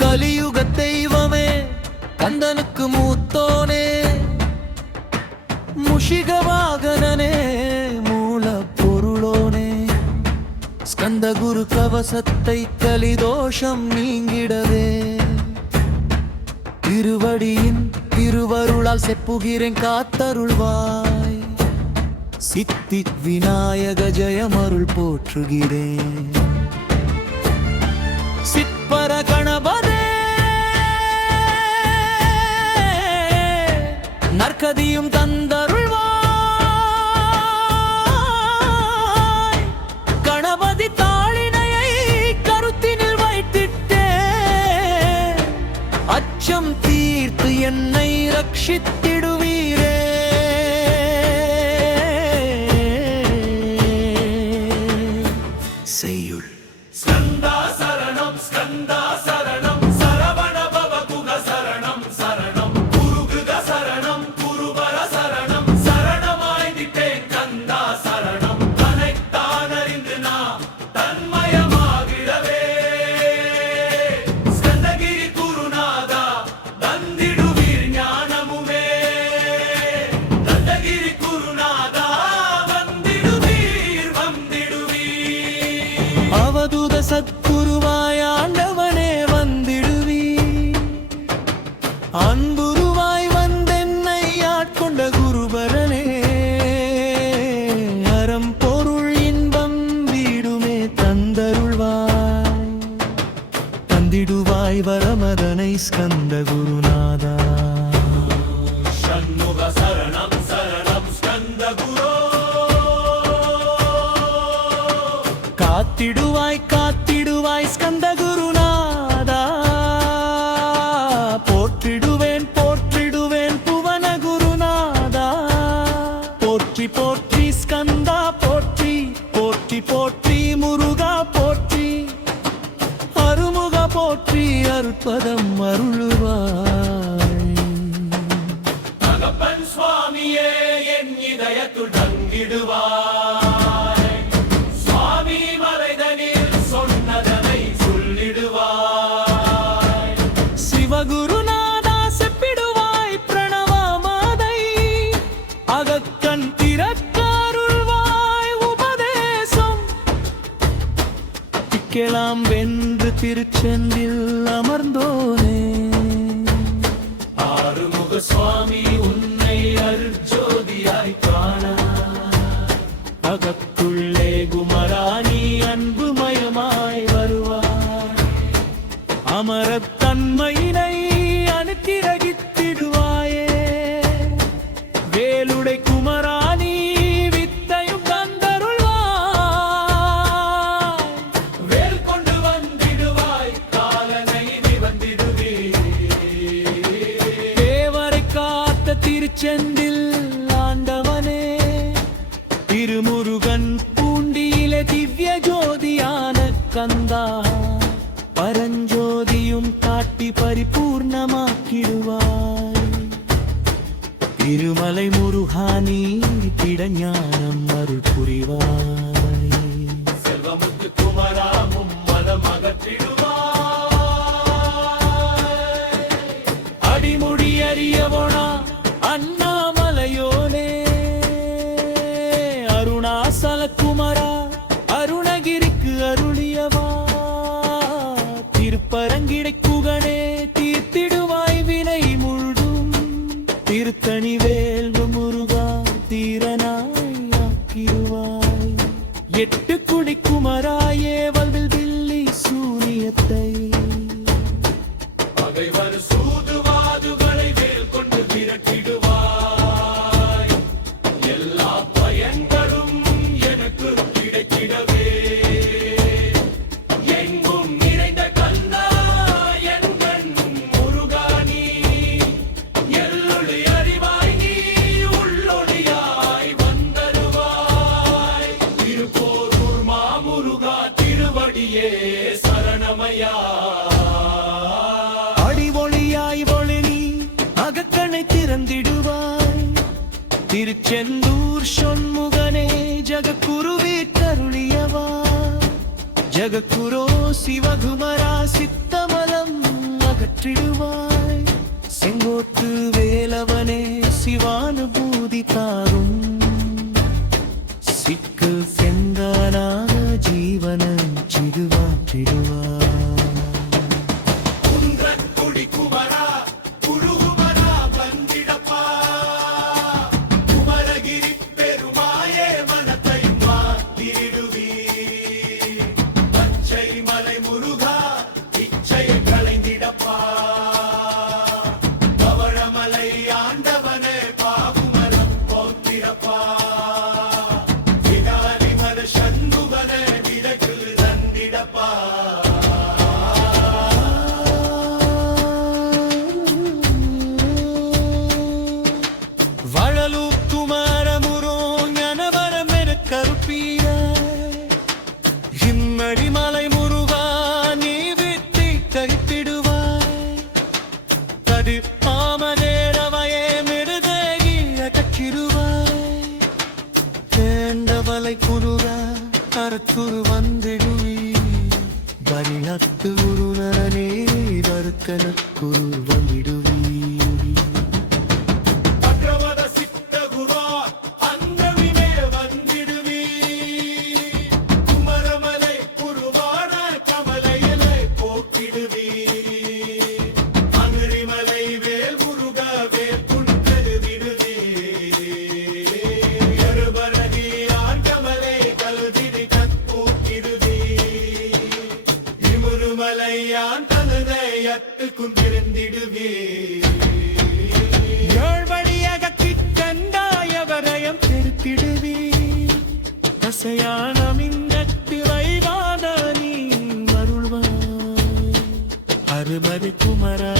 கலியுக தெய்வமே கந்தனுக்கு மூத்தோனே முஷிக வாகனனே மூல பொருளோனே ஸ்கந்த குரு கவசத்தை கலிதோஷம் நீங்கிடவே திருவடியின் திருவருளால் செப்புகிறேன் காத்தருள்வாய் சித்தி விநாயக ஜெயமருள் போற்றுகிறேன் சிற்பர கணபதே நற்கதியும் தந்தருள்வாய் கணபதி தாளினையை கருத்தினில் வைத்திட்டே அச்சம் தீர்த்து என்னை ரட்சித்திடுவீரே செய்யுள் ஸ்கந்தா சரணம் ஸ்கந்தா சரணம் சரவண பவ குக சரணம் சரணம் குருகுக சரணம் குருபர சரணம் சரணமாய்ந்திட்டே கந்தா சரணம் தன்னைத்தான் அறிந்து நாம் தன்மயமாகிடவே ஸ்கந்தகிரி குருநாதா வந்திடுவீர் ஞானமுமே தந்தகிரி குருநாதா வந்திடுவீர் அவதூத சத்குருவாய் ஆண்டவனே வந்திடுவி அன்புருவாய் வந்தென்னை ஆட்கொண்ட குருபரனே அறம் பொருள் இன்பம் வீடுமே தந்தருள்வாய் தந்திடுவாய் வரமதனை ஸ்கந்த குருநாதா ஷண்முக சரணம் சரணம் ஸ்கந்த குரோ காத்திடுவாய் காத்திடுவாய் ஸ்கந்த குருநாதா போற்றிடுவேன் போற்றிடுவேன் புவன குருநாதா போற்றி போற்றி ஸ்கந்தா போற்றி போற்றி போற்றி முருகா போற்றி அருமுக போற்றி அருட்பதம் அருளுவாய் தகப்பன் சுவாமியே என் இதயத்துள் தங்கிடுவாய் சுவாமி மலைதனில் சொன்னதனை சொல்லிடுவாய் சிவகுருநாதா செப்பிடுவாய் பிரணவமாதை அகக்கண் திறக்காருள்வாய் உபதேசம் திக்கெலாம் வென்று திருச்செந்தில் அமர்ந்தோனே ஆறுமுக சுவாமி உன்னை அருட்ஜோதியாய் காண அகத்துள்ளே குமராணி அன்புமயமாய் வருவாய் அமரத்தன்மையினை அனுக்கிரகித்திடுவாயே வேலுடை குமராணி வித்தையும் தந்தருள்வாய் வேல் கொண்டு வந்திடுவாய் காலனை வந்திடுவீர் தேவரை காத்த திருச்செந்தில் ஆண்டவனே திருமுருகன் பூண்டியிலே திவ்ய ஜோதியான கந்தா பரஞ்சோதியும் காட்டி பரிபூர்ணமாக்கிடுவாய் திருமலை முருகானி கிடஞானம் அருள் புரிவாய் செல்வமுத்து குமராமும் மனம் அகற்றிடுவாய் அடிமுடி அறியவோனா அண்ணாமலையோனே அருணாசல குமரா அருணகிரிக்கு அருளியவா திருப்பரங்கிடை குகனே தீர்த்திடுவாய் வினை முழுதும் திருத்தணி வேல்வு முருகா தீரனாய் ஆக்கிடுவாய் எட்டு குடி குமராயே வல்வில் வில்லி சூரிய திருச்செந்தூர் சொன்முகனே ஜகக்குருவே கருளியவா ஜகக்குரோ சிவகுமரா சித்தமலம் அகற்றிடுவாய் செங்கோட்டு வேலவனே சிவானுபூதி தாரும் சிக்கு செந்தானாக ஜீவன சிறுவாற்றிடுவாய் குன்றக்குடி குமரா குருகுமரா வந்திடப்பா குமரகிரி பெருமாயே மனத்தை மாத்திடுவி பச்சை மலை முருகா இச்சையை களைந்திடப்பா பவழமலை ஆண்டவனே பாகுமரம் போத்திடப்பா விடாரிமர சண்முகனே விதக்கு தந்திடப்பா வழலூர் குமாரமுரோ ஞானவரமென கருப்பீர இம்மடி மலை முருகா நீ வித்தை கரித்திடுவாய் தது பாமதேரவையே மிருதகி அகற்றிடுவாய் தேண்டவலை குருகா கருத்துரு வந்திடுவி வரிணத்து குருநரனே வருக்கன குரு வந்திடுவி அக்ரமத சித்த குரா அந்தவிமே வந்திடுவி குமரமலை குருவான கமலையிலை போக்கிடுவி அங்கிரிமலை வேல் முருக வேல் புன்கருதிடுவி எருபரதி ஆண்டமலை கல்திரி கற்பூக்கிடுவி இமுருமலையான் தனதையத்து குந்திருந்திடுவி ஏழ்வழியாக கிட்டண்டாயவரையம் பெருத்திடுவி கசையானமிங்கத்து வைவாத நீ அருள்வாய் அருமதி குமரா